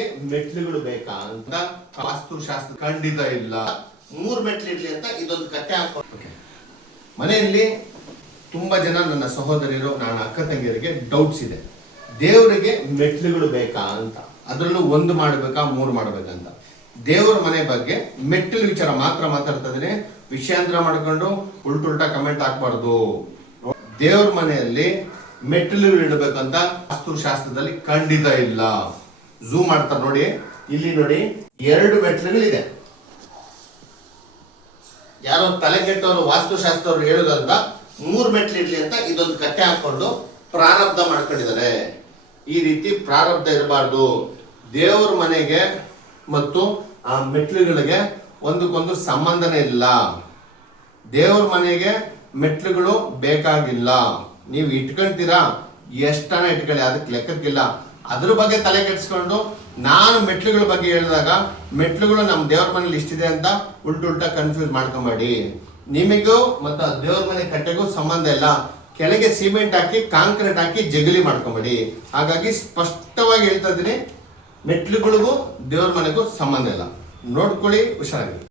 ದೇವರಿಗೆ ಮೆಟ್ಲುಗಳು ಬೇಕಾ ಅಂತ ವಾಸ್ತುಶಾಸ್ತ್ರ ಖಂಡಿತ ಇಲ್ಲ. ಮೂರ್ ಮೆಟ್ಲು ಇರ್ಲಿ ಅಂತ ಇದೊಂದು ಕಟ್ಟೆ ಹಾಕೋ ಮನೆಯಲ್ಲಿ ತುಂಬಾ ಜನ ನನ್ನ ಸಹೋದರಿಯರು ನನ್ನ ಅಕ್ಕ ತಂಗಿಯರಿಗೆ ಡೌಟ್ಸ್ ಇದೆ. ದೇವರಿಗೆ ಮೆಟ್ಲುಗಳು ಬೇಕಾ ಅಂತ. ಅದರಲ್ಲೂ ಒಂದು ಮಾಡ್ಬೇಕಾ ಮೂರು ಮಾಡ್ಬೇಕಂತ ದೇವರ ಮನೆ ಬಗ್ಗೆ ಮೆಟ್ಟಿಲು ವಿಚಾರ ಮಾತ್ರ ಮಾತಾಡ್ತಾ ವಿಷಯಾಂತರ ಮಾಡ್ಕೊಂಡು ಉಲ್ಟುಲ್ಟಾ ಕಮೆಂಟ್ ಹಾಕ್ಬಾರ್ದು. ದೇವ್ರ ಮನೆಯಲ್ಲಿ ಮೆಟ್ಟಿಲುಗಳು ಇಡಬೇಕಂತ ವಾಸ್ತುಶಾಸ್ತ್ರದಲ್ಲಿ ಖಂಡಿತ ಇಲ್ಲ. ಝೂಮ್ ಮಾಡ್ತಾರೆ ನೋಡಿ. ಇಲ್ಲಿ ನೋಡಿ ಎರಡು ಮೆಟ್ಲುಗಳಿದೆ ಯಾರೋ ತಲೆಗೆಟ್ಟವರು ವಾಸ್ತುಶಾಸ್ತ್ರವ್ರು ಹೇಳುದಂತ ಮೂರು ಮೆಟ್ಲು ಇರ್ಲಿ ಅಂತ ಇದೊಂದು ಕಟ್ಟೆ ಹಾಕೊಂಡು ಪ್ರಾರಬ್ಧ ಮಾಡ್ಕೊಂಡಿದ್ದಾರೆ. ಈ ರೀತಿ ಪ್ರಾರಬ್ಧ ಇರಬಾರ್ದು. ದೇವ್ರ ಮನೆಗೆ ಮತ್ತು ಆ ಮೆಟ್ಲುಗಳಿಗೆ ಒಂದಕ್ಕೊಂದು ಸಂಬಂಧನೇ ಇಲ್ಲ. ದೇವ್ರ ಮನೆಗೆ ಮೆಟ್ಲುಗಳು ಬೇಕಾಗಿಲ್ಲ. ನೀವು ಇಟ್ಕೊಂತೀರಾ? ಎಷ್ಟನ ಇಟ್ಕೊಳ್ಳಿ, ಅದಕ್ಕೆ ಲೆಕ್ಕಕ್ಕಿಲ್ಲ. ಅದ್ರ ಬಗ್ಗೆ ತಲೆ ಕೆಡಿಸ್ಕೊಂಡು ನಾನು ಮೆಟ್ಲುಗಳ ಬಗ್ಗೆ ಹೇಳಿದಾಗ, ಮೆಟ್ಲುಗಳು ನಮ್ಮ ದೇವ್ರ ಮನೇಲಿ ಇಷ್ಟಿದೆ ಅಂತ ಉಲ್ಟುಲ್ಟಾ ಕನ್ಫ್ಯೂಸ್ ಮಾಡ್ಕೊಬೇಡಿ. ನಿಮಗೂ ಮತ್ತು ದೇವ್ರ ಮನೆ ಕಟ್ಟೆಗೂ ಸಂಬಂಧ ಇಲ್ಲ. ಕೆಳಗೆ ಸಿಮೆಂಟ್ ಹಾಕಿ ಕಾಂಕ್ರೀಟ್ ಹಾಕಿ ಜಗಲಿ ಮಾಡ್ಕೊಬೇಡಿ. ಹಾಗಾಗಿ ಸ್ಪಷ್ಟವಾಗಿ ಹೇಳ್ತಾ ಇದ್ದೀನಿ, ಮೆಟ್ಲುಗಳಿಗೂ ದೇವ್ರ ಮನೆಗೂ ಸಂಬಂಧ ಇಲ್ಲ. ನೋಡ್ಕೊಳ್ಳಿ, ಹುಷಾರಾಗಿ.